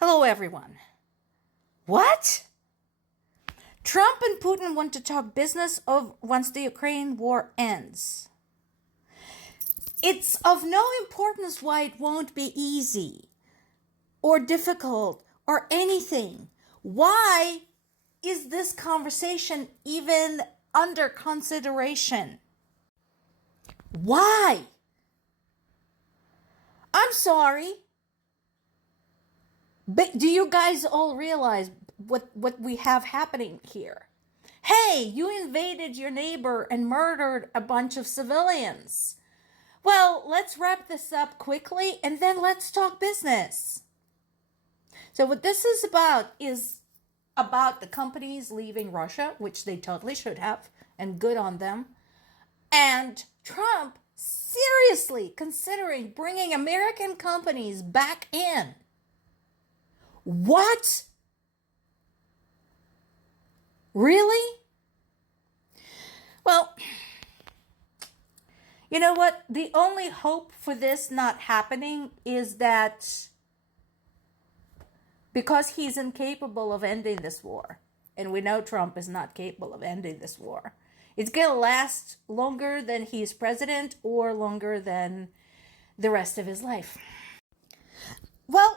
Hello, everyone. What? Trump and Putin want to talk business of once the Ukraine war ends. It's of no importance why it won't be easy or difficult or anything. Why is this conversation even under consideration? Why? I'm sorry. But do you guys all realize what we have happening here? Hey, you invaded your neighbor and murdered a bunch of civilians. Well, let's wrap this up quickly and then let's talk business. So what this is about the companies leaving Russia, which they totally should have, and good on them. And Trump seriously considering bringing American companies back in. What? Really? Well, you know what? The only hope for this not happening is that because he's incapable of ending this war, and we know Trump is not capable of ending this war, it's going to last longer than he's president or longer than the rest of his life. Well,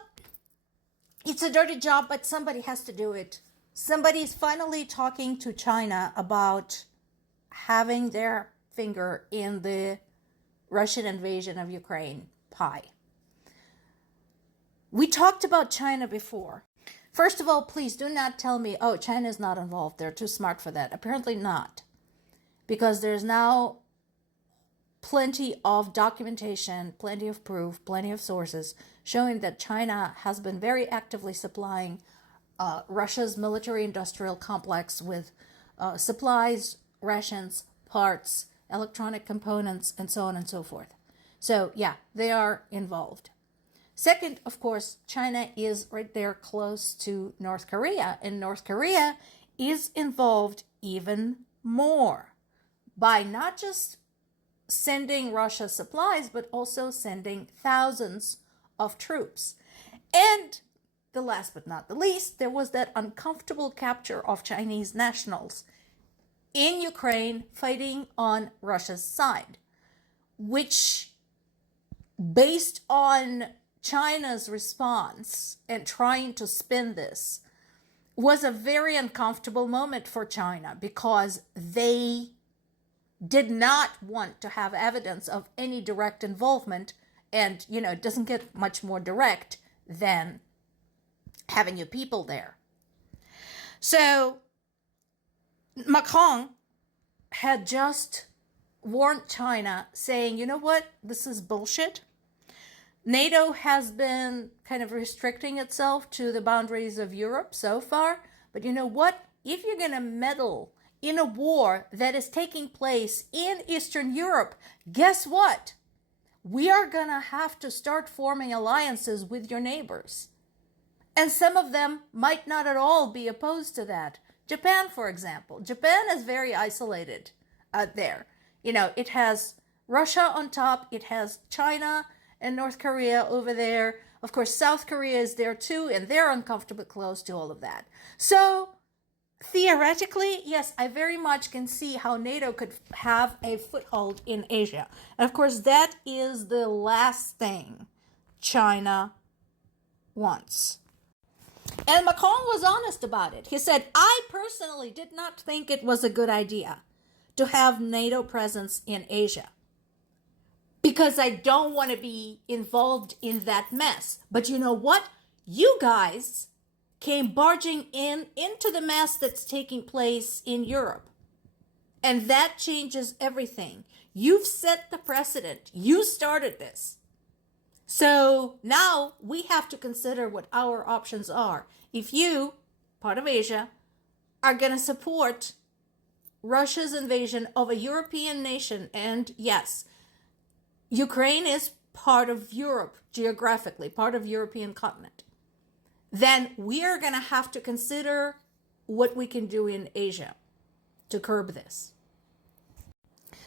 it's a dirty job, but somebody has to do it. Somebody's finally talking to China about having their finger in the Russian invasion of Ukraine pie. We talked about China before. First of all, please do not tell me, oh, China's not involved. They're too smart for that. Apparently not. Because there's now plenty of documentation, plenty of proof, plenty of sources showing that China has been very actively supplying Russia's military-industrial complex with supplies, rations, parts, electronic components, and so on and so forth. So, yeah, they are involved. Second, of course, China is right there close to North Korea, and North Korea is involved even more by not just sending Russia supplies, but also sending thousands of troops. And the last but not the least, there was that uncomfortable capture of Chinese nationals in Ukraine fighting on Russia's side, which, based on China's response and trying to spin this, was a very uncomfortable moment for China because they did not want to have evidence of any direct involvement. And, it doesn't get much more direct than having your people there. So Macron had just warned China saying, you know what, this is bullshit. NATO has been kind of restricting itself to the boundaries of Europe so far. But you know what? If you're going to meddle in a war that is taking place in Eastern Europe, guess what? We are going to have to start forming alliances with your neighbors. And some of them might not at all be opposed to that. Japan, for example. Japan is very isolated out there. It has Russia on top. It has China and North Korea over there. Of course, South Korea is there too, and they're uncomfortably close to all of that. So, theoretically, yes, I very much can see how NATO could have a foothold in Asia. And of course, that is the last thing China wants. And Macron was honest about it. He said, I personally did not think it was a good idea to have NATO presence in Asia because I don't want to be involved in that mess. But you know what? You guys came barging into the mess that's taking place in Europe. And that changes everything. You've set the precedent. You started this. So now we have to consider what our options are. If you, part of Asia, are going to support Russia's invasion of a European nation, and yes, Ukraine is part of Europe geographically, part of European continent, then we are going to have to consider what we can do in Asia to curb this.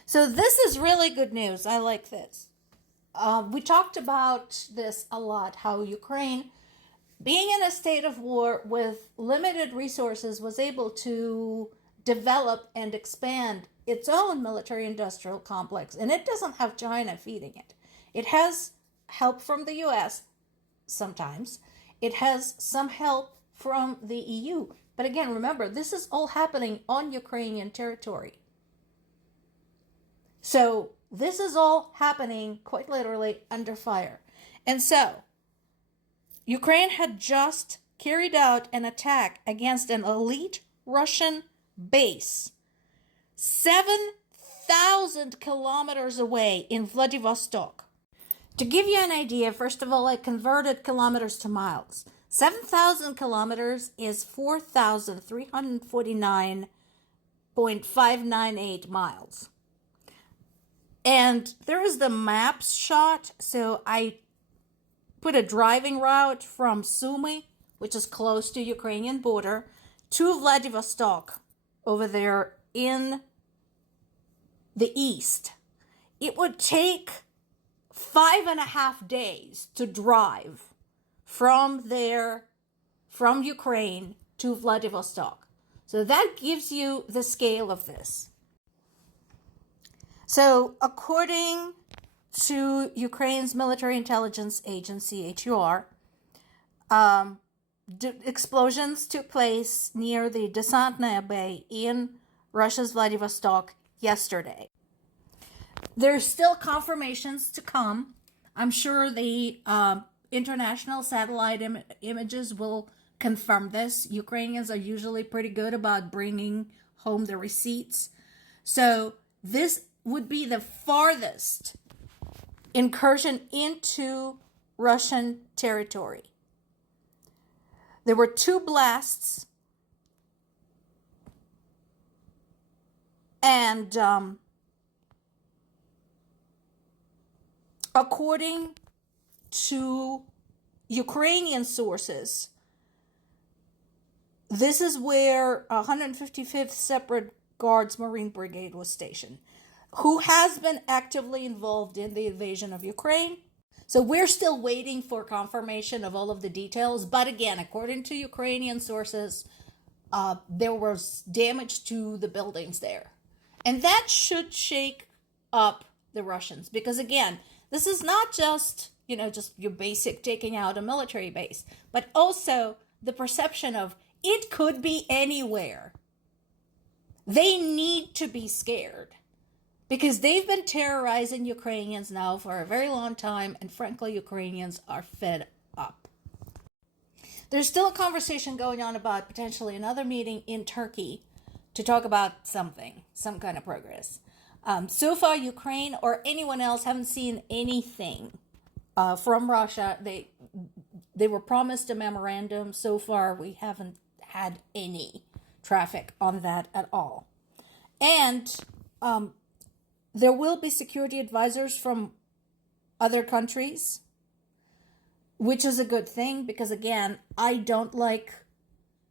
So this is really good news. I like this. We talked about this a lot, how Ukraine being in a state of war with limited resources, was able to develop and expand its own military industrial complex. And it doesn't have China feeding it. It has help from the US sometimes. It has some help from the EU. But again, remember, this is all happening on Ukrainian territory. So this is all happening quite literally under fire. And so Ukraine had just carried out an attack against an elite Russian base 7,000 kilometers away in Vladivostok. To give you an idea, first of all, I converted kilometers to miles. 7,000 kilometers is 4,349.598 miles. And there is the maps shot. So I put a driving route from Sumy, which is close to Ukrainian border, to Vladivostok over there in the east. It would take 5.5 days to drive from there, from Ukraine to Vladivostok. So that gives you the scale of this. So according to Ukraine's military intelligence agency, HUR, explosions took place near the Desantnaya Bay in Russia's Vladivostok yesterday. There's still confirmations to come. I'm sure the international satellite images will confirm this. Ukrainians are usually pretty good about bringing home the receipts. So this would be the farthest incursion into Russian territory. There were 2 blasts, and according to Ukrainian sources, this is where 155th Separate Guards Marine Brigade was stationed, who has been actively involved in the invasion of Ukraine. So we're still waiting for confirmation of all of the details. But again, according to Ukrainian sources, there was damage to the buildings there. And that should shake up the Russians. Because again, this is not just, just your basic taking out a military base, but also the perception of it could be anywhere. They need to be scared. Because they've been terrorizing Ukrainians now for a very long time, and frankly, Ukrainians are fed up. There's still a conversation going on about potentially another meeting in Turkey to talk about something, some kind of progress. So far, Ukraine or anyone else haven't seen anything from Russia. They were promised a memorandum. So far, we haven't had any traffic on that at all. And there will be security advisors from other countries, which is a good thing because, again, I don't like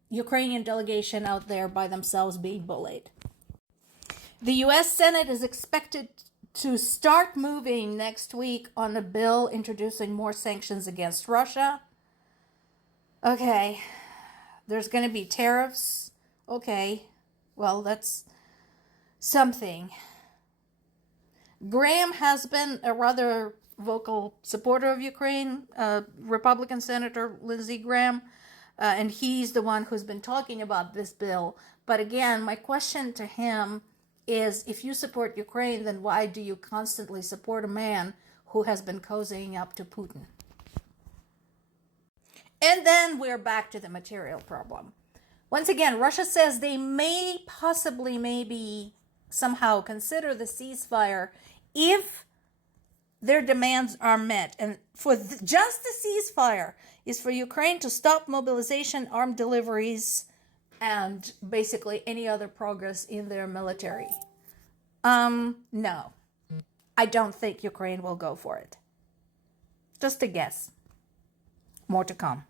Ukrainian delegation out there by themselves being bullied. The U.S. Senate is expected to start moving next week on a bill introducing more sanctions against Russia. Okay, there's going to be tariffs. Okay, well, that's something. Graham has been a rather vocal supporter of Ukraine, Republican Senator Lindsey Graham, and he's the one who's been talking about this bill. But again, my question to him is, if you support Ukraine, then why do you constantly support a man who has been cozying up to Putin? And then we're back to the material problem. Once again, Russia says they may possibly, maybe somehow consider the ceasefire if their demands are met. And for just the ceasefire is for Ukraine to stop mobilization, armed deliveries, and basically any other progress in their military. No, I don't think Ukraine will go for it. Just a guess. More to come.